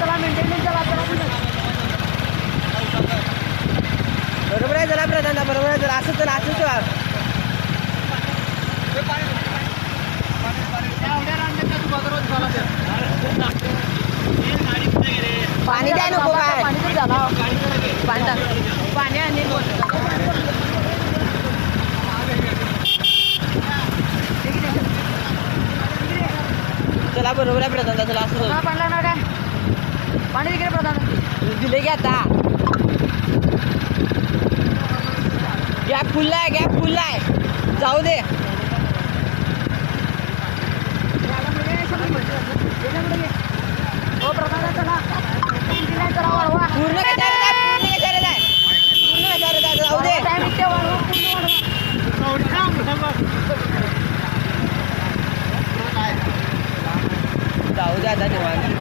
चला मेंटेनन्स चला बरोबर आहे जरा प्रधान बरोबर आहे जरा असं चला असं चला पाणी द्या नको काय पाणी तर झाला पाणी आणि चला बरोबर आहे प्रधान चला असं पाणी लागणार काय पाणी तिकडे प्रधान दिले की आता गॅप फुल आहे जाऊ दे